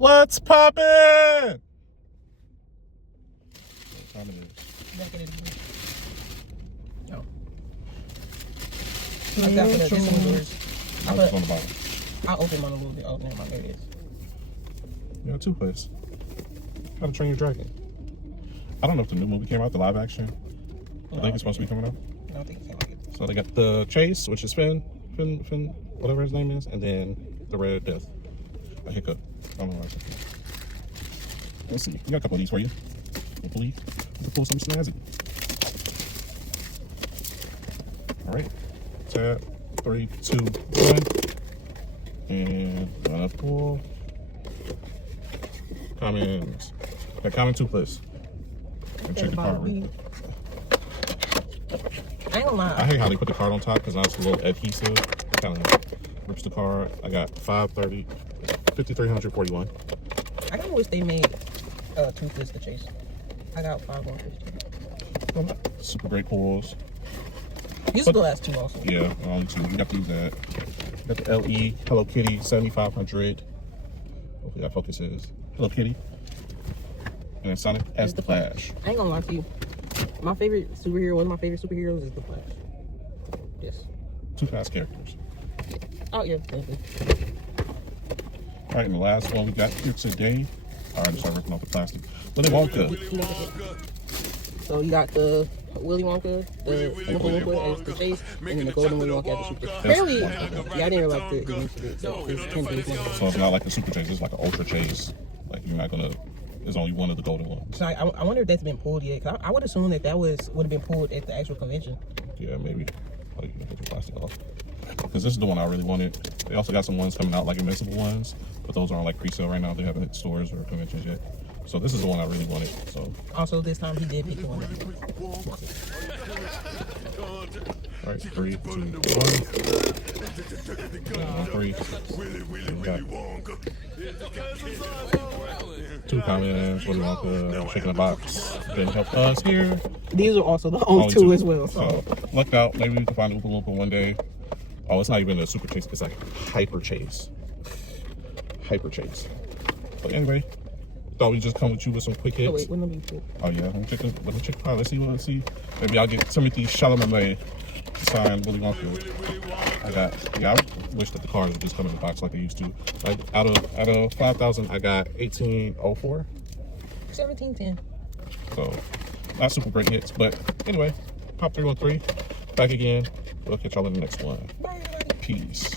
What's poppin'? What time it is? Back in it. No. I got this one of yours. On the bottom. I'll open mine a little bit. Oh, never mind. There it is. Yeah, two-place. How to Train Your Dragon. I don't know if the new movie came out, the live action. I think it's supposed to be coming out. I don't think it came out yet. So they got the Chase, which is Finn, whatever his name is, and then the Red Death. A hiccup. I don't know why I said that. Let's see. We got a couple of these for you. Hopefully, we can pull some snazzy. All right. Tab, 3, 2, 1. And run up pull. Commons. Got common two-place. And check the card. I ain't gonna lie. I hate how they put the card on top because now it's a little adhesive. It kind of rips the card. I got 530, 5,341. I kind of wish they made toothless to chase. I got 5,150. Super great pulls. These are the last two also. Yeah, only two. You got to use that. Got the LE Hello Kitty 7500. Hopefully that focuses. Hello Kitty. And then Sonic as the Flash. I ain't gonna lie to you. My favorite superhero, one of my favorite superheroes is the Flash. Yes. Two fast characters. Oh yeah, definitely. All right, and the last one we got here today. All right, start ripping off the plastic. Willy Wonka. So you got the Willy Wonka, the Wonka Wonka as the chase, and then the Golden Willy Wonka as the super. Apparently, yeah, I didn't realize the use of it. So it's 10 things now. So it's not like the super chase, it's like an ultra chase. Like you're not gonna, there's only one of the golden ones. So I wonder if that's been pulled yet. Cause I would assume that would have been pulled at the actual convention. Yeah, maybe. Oh, you can take the plastic off. Because this is the one I really wanted. They also got some ones coming out, like Invincible ones, but those aren't like pre-sale right now. They haven't hit stores or conventions yet. So this is the one I really wanted. So also this time he did pick the one. All right, 3, 2, 1. 3. Two comments. Willy Wonka shaking the box. Didn't help us here. These are also the only two as well. So luck out. Maybe we can find Oompa Loompa one day. Oh, it's not even a super chase. It's like hyper chase. Hyper chase. But anyway, thought we'd just come with you with some quick hits. Oh wait, when let me put. Oh yeah, let me check the file. Let's see. Maybe I'll get Timothy Chalamet to sign Willy Wonka. I wish that the cards would just come in the box like they used to. Like out of 5,000, I got 1804. 1710. So not super great hits, but anyway, Pop 313 back again. We'll catch y'all in the next one. Bye. Peace.